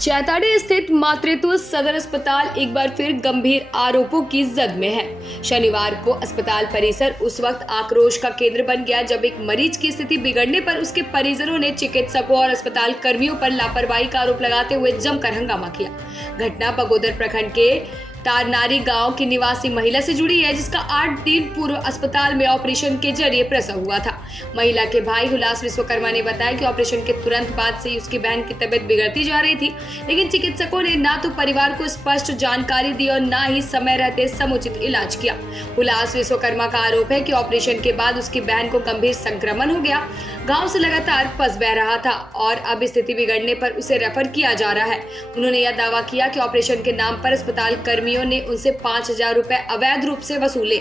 चैताड़ी स्थित मातृत्व सदर अस्पताल एक बार फिर गंभीर आरोपों की जद में है। शनिवार को अस्पताल परिसर उस वक्त आक्रोश का केंद्र बन गया जब एक मरीज की स्थिति बिगड़ने पर उसके परिजनों ने चिकित्सकों और अस्पताल कर्मियों पर लापरवाही का आरोप लगाते हुए जमकर हंगामा किया। घटना बगोदर प्रखंड के तारनारी गांव की निवासी महिला से जुड़ी है, जिसका 8 दिन पूर्व अस्पताल में ऑपरेशन के जरिए प्रसव हुआ था। महिला के भाई हुलास विश्वकर्मा ने बताया कि ऑपरेशन के तुरंत बाद से ही उसकी बहन की तबीयत बिगड़ती जा रही थी, लेकिन चिकित्सकों ने ना तो परिवार को स्पष्ट जानकारी दी और ना ही समय रहते समुचित इलाज किया। हुलास विश्वकर्मा का आरोप है कि ऑपरेशन के बाद उसकी बहन को गंभीर संक्रमण हो गया। गांव से लगातार पस बह रहा था और अब स्थिति बिगड़ने पर उसे रेफर किया जा रहा है। उन्होंने यह दावा किया कि ऑपरेशन के नाम पर अस्पताल कर्मियों ने उनसे 5,000 रुपए अवैध रूप से वसूले।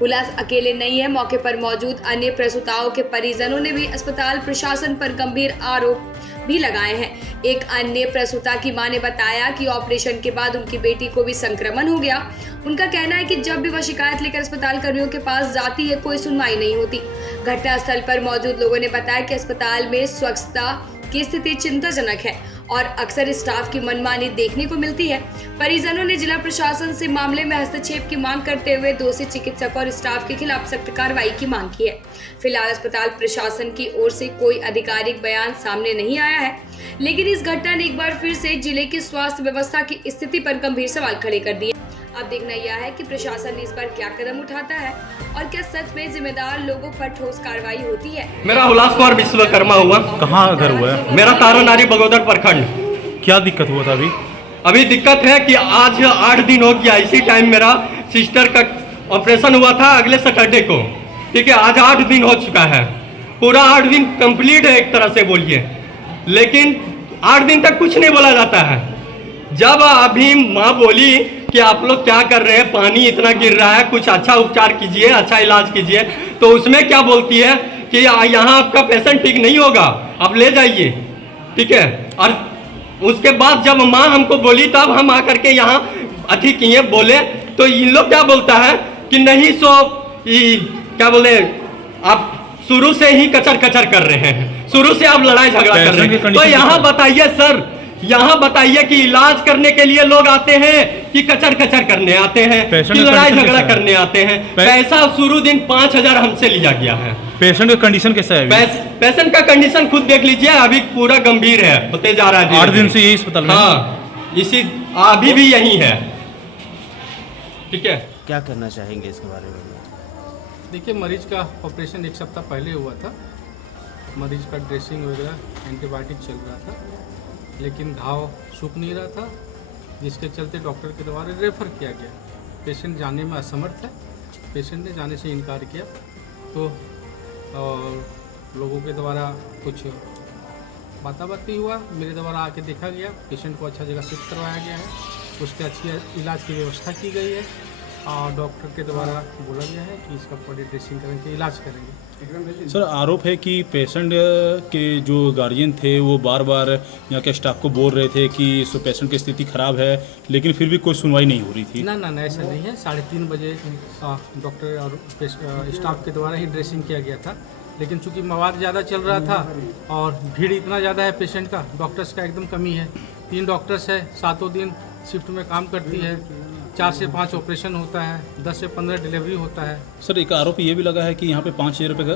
हुलास अकेले नहीं है, मौके पर मौजूद अन्य प्रसूताओं के परिजनों ने भी अस्पताल प्रशासन पर गंभीर आरोप भी लगाए हैं। एक अन्य प्रसूता की मां ने बताया कि ऑपरेशन के बाद उनकी बेटी को भी संक्रमण हो गया। उनका कहना है कि जब भी वह शिकायत लेकर अस्पताल कर्मियों के पास जाती है, कोई सुनवाई नहीं होती। घटनास्थल पर मौजूद लोगों ने बताया कि अस्पताल में स्वच्छता की स्थिति चिंताजनक है और अक्सर स्टाफ की मनमानी देखने को मिलती है। परिजनों ने जिला प्रशासन से मामले में हस्तक्षेप की मांग करते हुए दोषी चिकित्सक और स्टाफ के खिलाफ सख्त कार्रवाई की मांग की है। फिलहाल अस्पताल प्रशासन की ओर से कोई आधिकारिक बयान सामने नहीं आया है, लेकिन इस घटना ने एक बार फिर से जिले की स्वास्थ्य व्यवस्था की स्थिति पर गंभीर सवाल खड़े कर दिए। अब देखना यह है कि प्रशासन इस पर क्या कदम उठाता है और क्या सच में जिम्मेदार लोगों पर ठोस कार्रवाई होती है। मेरा हुलास कुमार विश्वकर्मा हुआ। कहाँ घर हुआ है? मेरा तारानारी बगोदर प्रखंड। क्या दिक्कत हुआ था अभी दिक्कत है कि आज 8 दिन हो गया। इसी टाइम मेरा सिस्टर का ऑपरेशन हुआ था अगले सैटरडे को। ठीक है, आज 8 दिन हो चुका है। पूरा 8 दिन कंप्लीट है एक तरह से बोलिए, लेकिन 8 दिन तक कुछ नहीं बोला जाता है। जब अभी माँ बोली कि आप लोग क्या कर रहे हैं, पानी इतना गिर रहा है, कुछ अच्छा उपचार कीजिए, अच्छा इलाज कीजिए, तो उसमें क्या बोलती है कि यहाँ आपका पेशेंट ठीक नहीं होगा, आप ले जाइए। ठीक है, और उसके बाद जब माँ हमको बोली तब हम आकर के यहाँ अथी किए बोले, तो इन लोग क्या बोलता है कि नहीं क्या बोले, आप शुरू से ही कचर कचर कर रहे हैं, शुरू से आप लड़ाई झगड़ा कर रहे हैं। तो यहाँ बताइए सर, यहाँ बताइए कि इलाज करने के लिए लोग आते हैं कि कचर कचर करने आते हैं, कि लड़ाई झगड़ा करने आते हैं। पैसा शुरू दिन 5,000 हमसे लिया गया है। पेशेंट का कंडीशन कैसा है? पेशेंट का कंडीशन खुद देख लीजिए, अभी पूरा गंभीर है, होते जा रहा है। 8 दिन से यही अस्पताल में? हाँ, इसी अभी भी यही है। ठीक है, क्या करना चाहेंगे इसके बारे में? देखिए, मरीज का ऑपरेशन 1 सप्ताह पहले हुआ था। मरीज का ड्रेसिंग वगैरह एंटीबायोटिक चल रहा था, लेकिन घाव सूख नहीं रहा था, जिसके चलते डॉक्टर के द्वारा रेफ़र किया गया। पेशेंट जाने में असमर्थ है, पेशेंट ने जाने से इनकार किया, तो लोगों के द्वारा कुछ बाताबाती हुआ। मेरे द्वारा आके देखा गया, पेशेंट को अच्छा जगह शिफ्ट करवाया गया है, उसके अच्छी इलाज की व्यवस्था की गई है और डॉक्टर के द्वारा बोला गया है कि इसका बॉडी ड्रेसिंग करेंगे, इलाज करेंगे। सर, आरोप है कि पेशेंट के जो गार्जियन थे वो बार बार यहाँ के स्टाफ को बोल रहे थे कि इस पेशेंट की स्थिति खराब है, लेकिन फिर भी कोई सुनवाई नहीं हो रही थी। ना, ऐसा नहीं है। 3:30 बजे डॉक्टर और स्टाफ के द्वारा ही ड्रेसिंग किया गया था, लेकिन चूंकि मवाद ज़्यादा चल रहा था और भीड़ इतना ज़्यादा है पेशेंट का, डॉक्टर्स का एकदम कमी है। 3 डॉक्टर्स है, 7 दिन शिफ्ट में काम करती है, 4 से 5 ऑपरेशन होता है, 10 से 15 डिलीवरी होता है। सर, एक आरोप ये भी लगा है कि यहाँ पे 5,000 रुपये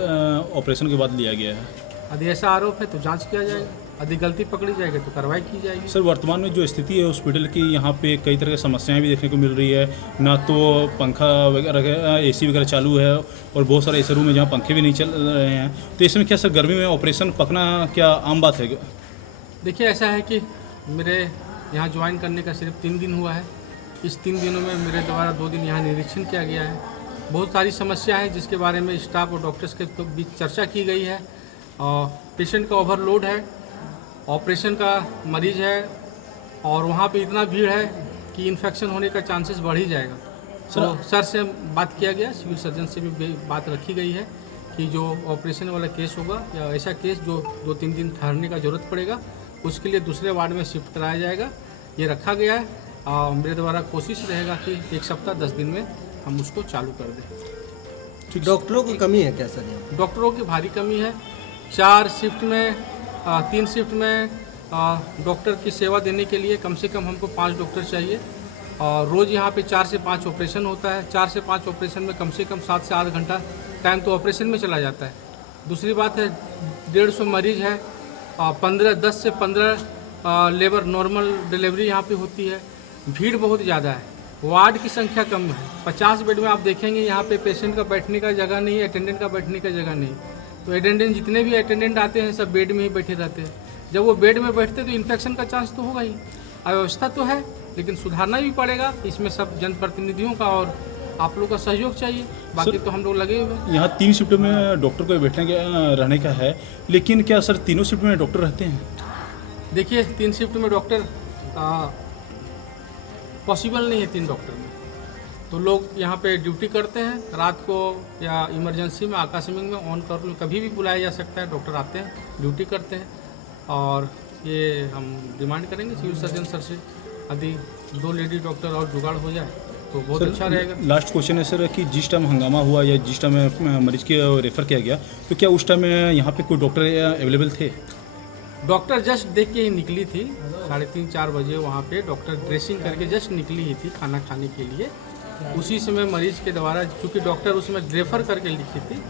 ऑपरेशन के बाद लिया गया है। यदि ऐसा आरोप है तो जांच किया जाएगा, यदि गलती पकड़ी जाएगी तो कार्रवाई की जाएगी। सर, वर्तमान में जो स्थिति है हॉस्पिटल की, यहाँ पे कई तरह की समस्याएं भी देखने को मिल रही है। ना तो पंखा वगैरह, AC वगैरह चालू है और बहुत सारे ऐसे रूम है जहाँ पंखे भी नहीं चल रहे हैं। तो इसमें क्या सर, गर्मी में ऑपरेशन पकना क्या आम बात है? देखिए, ऐसा है कि मेरे यहाँ ज्वाइन करने का सिर्फ 3 दिन हुआ है। इस 3 दिनों में मेरे द्वारा 2 दिन यहाँ निरीक्षण किया गया है। बहुत सारी समस्या है जिसके बारे में स्टाफ और डॉक्टर्स के बीच चर्चा की गई है। और पेशेंट का ओवरलोड है, ऑपरेशन का मरीज है और वहाँ पे इतना भीड़ है कि इन्फेक्शन होने का चांसेस बढ़ ही जाएगा। तो सर से बात किया गया, सिविल सर्जन से भी बात रखी गई है कि जो ऑपरेशन वाला केस होगा या ऐसा केस जो 2-3 दिन ठहरने का ज़रूरत पड़ेगा, उसके लिए दूसरे वार्ड में शिफ्ट कराया जाएगा, ये रखा गया है। मेरे द्वारा कोशिश रहेगा कि 1 सप्ताह 10 दिन में हम उसको चालू कर दें। डॉक्टरों की कमी है क्या सर? डॉक्टरों की भारी कमी है। 4 शिफ्ट में 3 शिफ्ट में डॉक्टर की सेवा देने के लिए कम से कम हमको 5 डॉक्टर चाहिए और रोज़ यहाँ पे 4 से 5 ऑपरेशन होता है। 4 से 5 ऑपरेशन में कम से कम 7 से 8 घंटा टाइम तो ऑपरेशन में चला जाता है। दूसरी बात है 150 मरीज है, 10 से 15 लेबर नॉर्मल डिलीवरी यहाँ पे होती है। भीड़ बहुत ज़्यादा है, वार्ड की संख्या कम है। 50 बेड में आप देखेंगे यहाँ पे पेशेंट का बैठने का जगह नहीं है, अटेंडेंट का बैठने का जगह नहीं। तो अटेंडेंट जितने भी अटेंडेंट आते हैं सब बेड में ही बैठे रहते हैं। जब वो बेड में बैठते तो इन्फेक्शन का चांस तो होगा ही। अव्यवस्था तो है लेकिन सुधारना भी पड़ेगा। इसमें सब जनप्रतिनिधियों का और आप लोग का सहयोग चाहिए, बाकी तो हम लोग लगे हुए हैं। यहाँ 3 शिफ्ट में डॉक्टर को बैठने का रहने का है, लेकिन क्या सर तीनों शिफ्ट में डॉक्टर रहते हैं? देखिए 3 शिफ्ट में डॉक्टर पॉसिबल नहीं है 3 डॉक्टर में। तो लोग यहाँ पे ड्यूटी करते हैं रात को या इमरजेंसी में आकस्मिक में ऑन कर लो, कभी भी बुलाया जा सकता है। डॉक्टर आते हैं, ड्यूटी करते हैं और ये हम डिमांड करेंगे सिविल सर्जन सर से यदि 2 लेडी डॉक्टर और जुगाड़ हो जाए तो बहुत अच्छा रहेगा। लास्ट क्वेश्चन है सर कि जिस टाइम हंगामा हुआ या जिस टाइम मरीज के रेफ़र किया गया तो क्या उस टाइम यहाँ पे कोई डॉक्टर अवेलेबल थे? डॉक्टर जस्ट देख के ही निकली थी 3:30-4 बजे। वहाँ पे डॉक्टर ड्रेसिंग करके जस्ट निकली ही थी खाना खाने के लिए। उसी समय मरीज के द्वारा, क्योंकि डॉक्टर उसमें रेफ़र करके लिखी थी,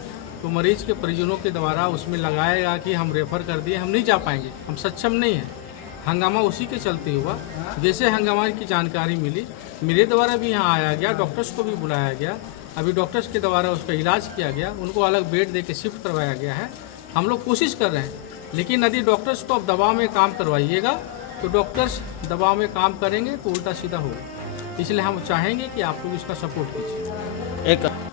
तो मरीज के परिजनों के द्वारा उसमें लगाएगा कि हम रेफ़र कर दिए, हम नहीं जा पाएंगे, हम सक्षम नहीं हैं। हंगामा उसी के चलते हुआ। जैसे हंगामा की जानकारी मिली मेरे द्वारा भी यहाँ आया गया, डॉक्टर्स को भी बुलाया गया। अभी डॉक्टर्स के द्वारा उसका इलाज किया गया, उनको अलग बेड दे के शिफ्ट करवाया गया है। हम लोग कोशिश कर रहे हैं, लेकिन यदि डॉक्टर्स को अब दबाव में काम करवाइएगा तो डॉक्टर्स दबाव में काम करेंगे तो उल्टा सीधा होगा। इसलिए हम चाहेंगे कि आप लोग इसका सपोर्ट कीजिए। एक